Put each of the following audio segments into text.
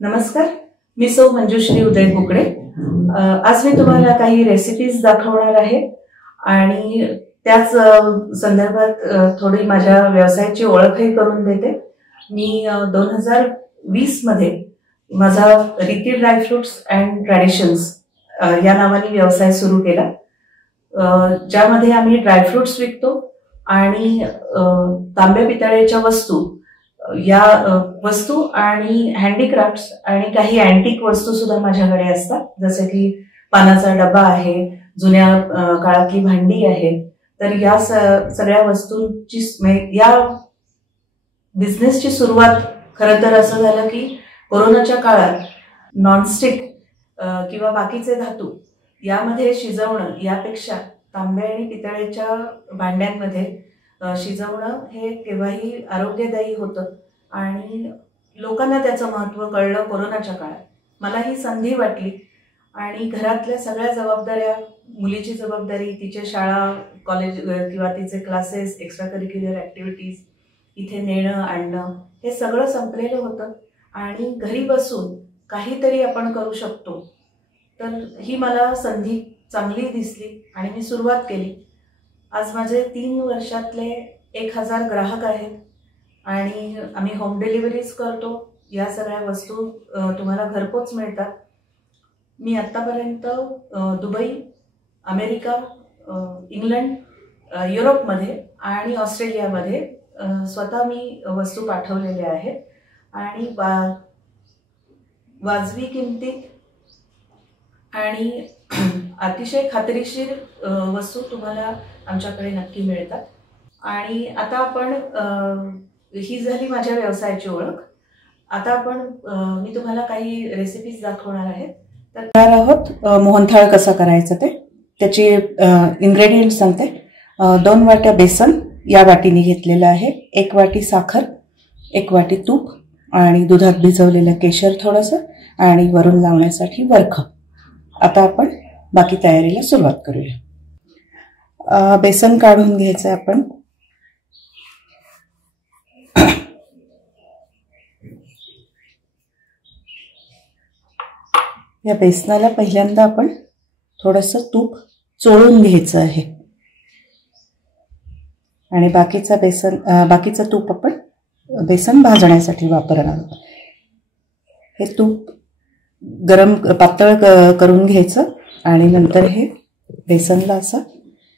नमस्कार, मी सौ मंजुश्री उदय कुकडे। आज मी तुम्हाला काही रेसिपीज दाखवणार आहे आणि त्याच संदर्भात थोडी माझ्या व्यवसायाची ओळखही करून देते। मी 2020 मध्ये माझा रिती ड्रायफ्रुट्स अँड ट्रॅडिशन्स या नावाने व्यवसाय सुरू केला, ज्यामध्ये आम्ही ड्रायफ्रुट्स विकतो आणि तांब्या पितळेच्या वस्तू या वस्तू आणि हँडीक्राफ्ट्स आणि काही अँटिक वस्तू सुद्धा माझ्याकडे असतात, जसे की पानाचा डबा आहे, जुन्या काळातली भांडी आहेत। तर या सगळ्या वस्तूंची या बिझनेसची सुरुवात खरं तर असं झालं की कोरोनाच्या काळात नॉनस्टिक किंवा बाकीचे धातू यामध्ये शिजवणं यापेक्षा तांब्या आणि पितळेच्या भांड्यांमध्ये शिजवणं हे केव्हाही आरोग्यदायी होतं आणि लोकांना त्याचं महत्त्व कळलं। कोरोनाच्या काळात मला ही संधी वाटली आणि घरातल्या सगळ्या जबाबदाऱ्या, मुलीची जबाबदारी, तिचे शाळा कॉलेज किंवा तिचे क्लासेस, एक्स्ट्रा करिक्युलर ॲक्टिव्हिटीज इथे नेणं आणणं हे सगळं संपलेलं होतं आणि घरी बसून काहीतरी आपण करू शकतो। तर ही मला संधी चांगली दिसली आणि मी सुरुवात केली। आज माझे 3 वर्षातले 1000 ग्राहक आहेत आणि आम्ही होम डिलिव्हरीज करतो। या सगळ्या वस्तू तुम्हाला घरपोच मिळतात। मी आतापर्यंत दुबई, अमेरिका, इंग्लंड, युरोपमध्ये आणि ऑस्ट्रेलियामध्ये स्वतः मी वस्तू पाठवलेल्या आहेत आणि वाजवी किमतीत आणि अतिशय खात्रीशीर वस्तू तुम्हाला आमच्याकडे नक्की मिळतात। आणि आता आपण ही झाली माझ्या व्यवसायाची ओळख। आता आपण मी तुम्हाला काही रेसिपीज दाखवणार आहे। तर आहोत मोहनथाळ कसा करायचा त्याची इन्ग्रेडियंट्स सांगते। 2 वाट्या बेसन या वाटीने घेतलेलं आहे, 1 वाटी साखर, 1 वाटी तूप आणि दुधात भिजवलेलं केशर थोडंसं आणि वरून लावण्यासाठी वरखं। आता आपण बाकी तयारीला सुरुवात करूया। बेसन काढून घ्यायचं आपण। या बेसनाला पहिल्यांदा आपण थोडंसं तूप चोळून घ्यायचं आहे आणि बाकीचं तूप आपण बेसन भाजण्यासाठी वापरणार आहोत। हे तूप गरम पातळ करून घ्यायचं आणि नंतर हे बेसनला असं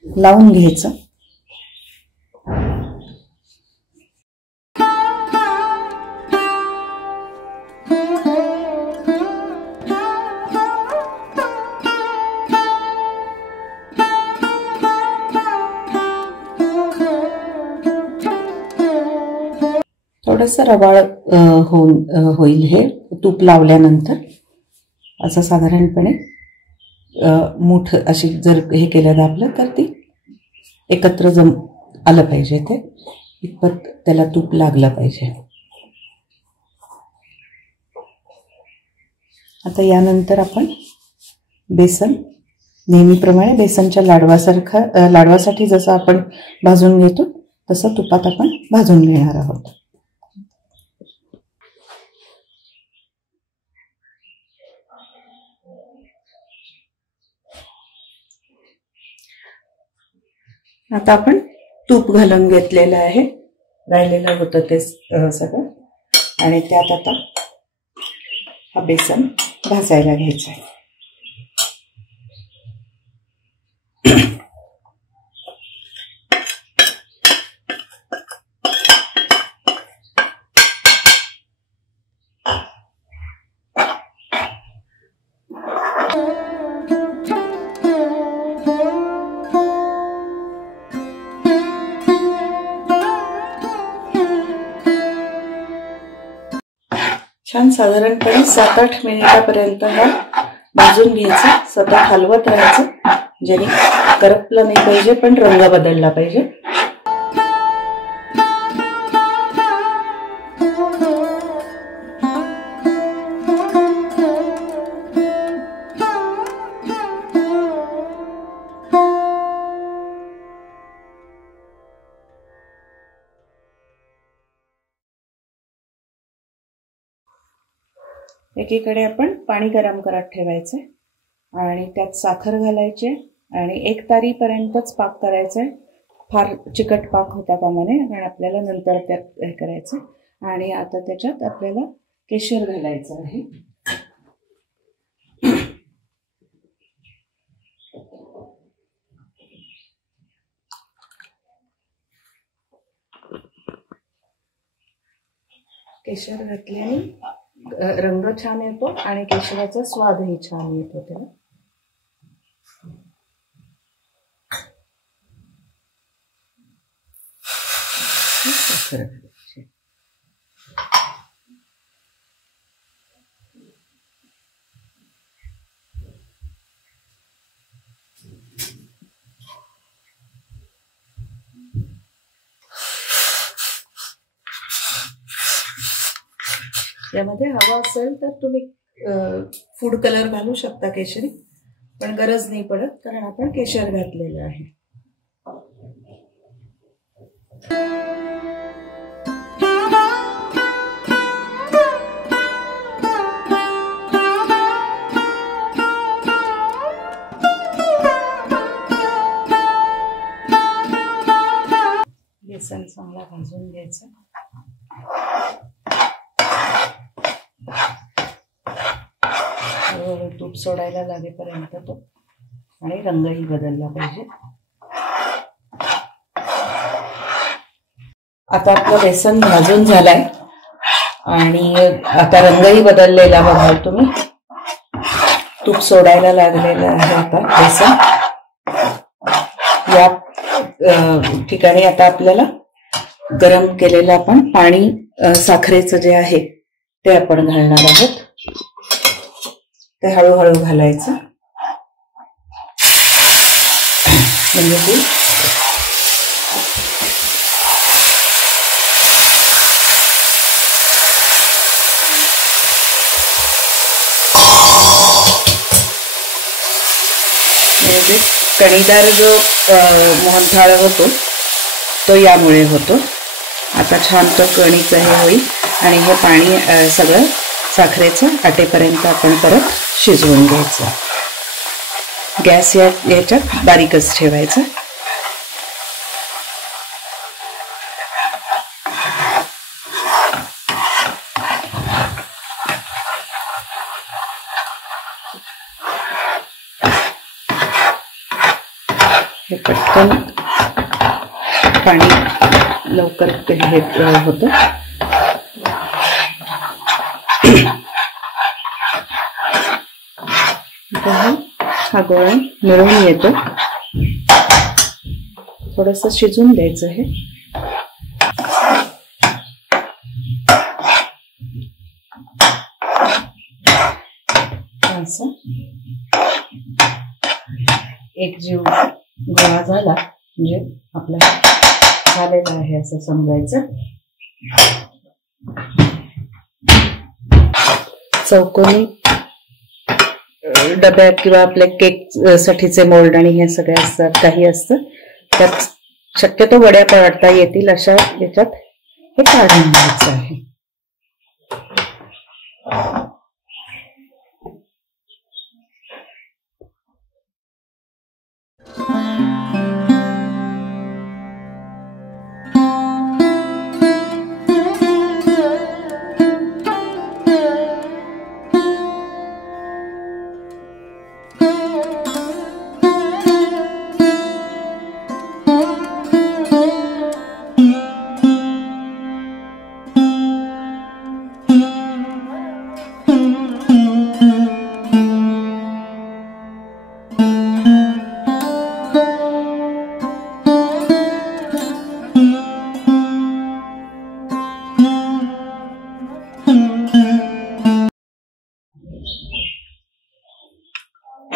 लावून घ्यायचं। थोडंसं रवाळ होईल हे तूप लावल्यानंतर। असं साधारणपणे मूठ अशी जर हे केलं दाबलं तर ती एकत्र आलं पाहिजे, ते इतपत त्याला तूप लागलं पाहिजे। आता यानंतर आपण बेसन नेहमीप्रमाणे बेसनच्या लाडवासाठी जसं आपण भाजून घेतो तसं तुपात आपण भाजून घेणार आहोत। आता आपण तूप घालून घेतलेलं आहे, राहिलेलं होतं ते सगळं, आणि त्यात आता हा बेसन भाजायला घ्यायचा आहे। छान साधारणपणे 7-8 मिनिटापर्यंत हा भाजून घ्यायचा, सतत हलवत राहायचं, जेणे करपलं नाही पाहिजे पण रंग बदलला पाहिजे। एकीकडे आपण पाणी गरम करत ठेवायचं आणि त्यात साखर घालायचे आणि 1 तारीपर्यंतच पाक करायचा. फार चिकट पाक होता कामा नये आणि आपल्याला नंतर त्यात हे करायचं. आणि आता त्याच्यात आपल्याला केशर घालायचं आहे. केशर घातल्याने रंग छान येतो आणि केशराचा स्वादही छान येतो त्याला. यामध्ये हवा असेल तर तुम्ही फूड कलर घालू शकता केशरी, पण गरज नाही पडत कारण आपण केशर घातलेलं आहे. बेसन चांगला भाजून घ्यायचं. हळूहळू तूप सोडायला लागेपर्यंत तो, आणि रंगही बदलला पाहिजे. आता आपलं बेसन भाजून झालाय आणि आता रंगही बदललेला बघा तुम्ही. तूप सोडायला लागलेलं आहे आता बेसन. या ठिकाणी आता आपल्याला गरम केलेलं आपण पाणी साखरेचं जे आहे ते आपण घालणार आहोत. ते हळूहळू घालायचं म्हणजे ते म्हणजे कणीदार जो मोहनथाळ होतो तो यामुळे होतो. आता छान तो कणीचं हे होईल आणि हे पाणी सगळं साखरेचं आटेपर्यंत आपण परत शिजवून घ्यायचं. गॅस याच्यात बारीकच ठेवायचा. हे पटकन पाणी लवकर हे होतं. हा गोळा मिळून येतो. थोडंसं शिजून द्यायचं हे. असं एक जीव गोळा झाला म्हणजे आपला झालेला आहे असं समजायचं. चौकोनी डब्यात किंवा आपल्या केक साठीचे मोल्ड आणि हे सगळे असतात, काही असतं त्यात शक्यतो वड्या पाडता येतील अशा याच्यात हे काढून घ्यायचं आहे.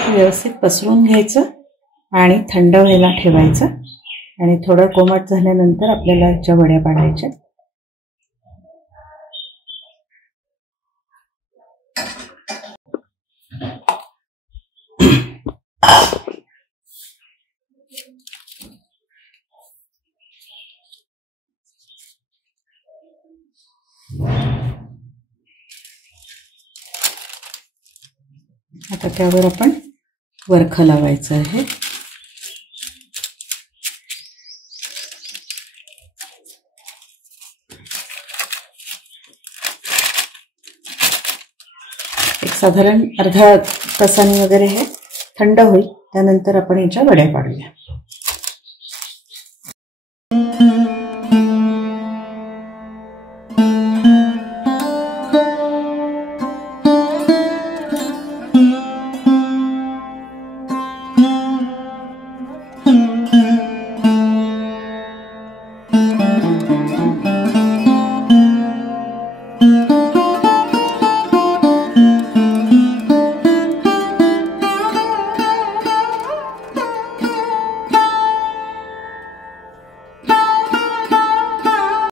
व्यवस्थित पसरून घ्यायचं आणि थंड व्हायला ठेवायचं आणि थोडं कोमट झाल्यानंतर आपल्याला याच्या वड्या पाडायच्या. आता त्यावर आपण वरखं लावायचं आहे. एक साधारण अर्धा तासाने वगैरे हे थंड होईल. त्यानंतर आपण याच्या वड्या पाडूया.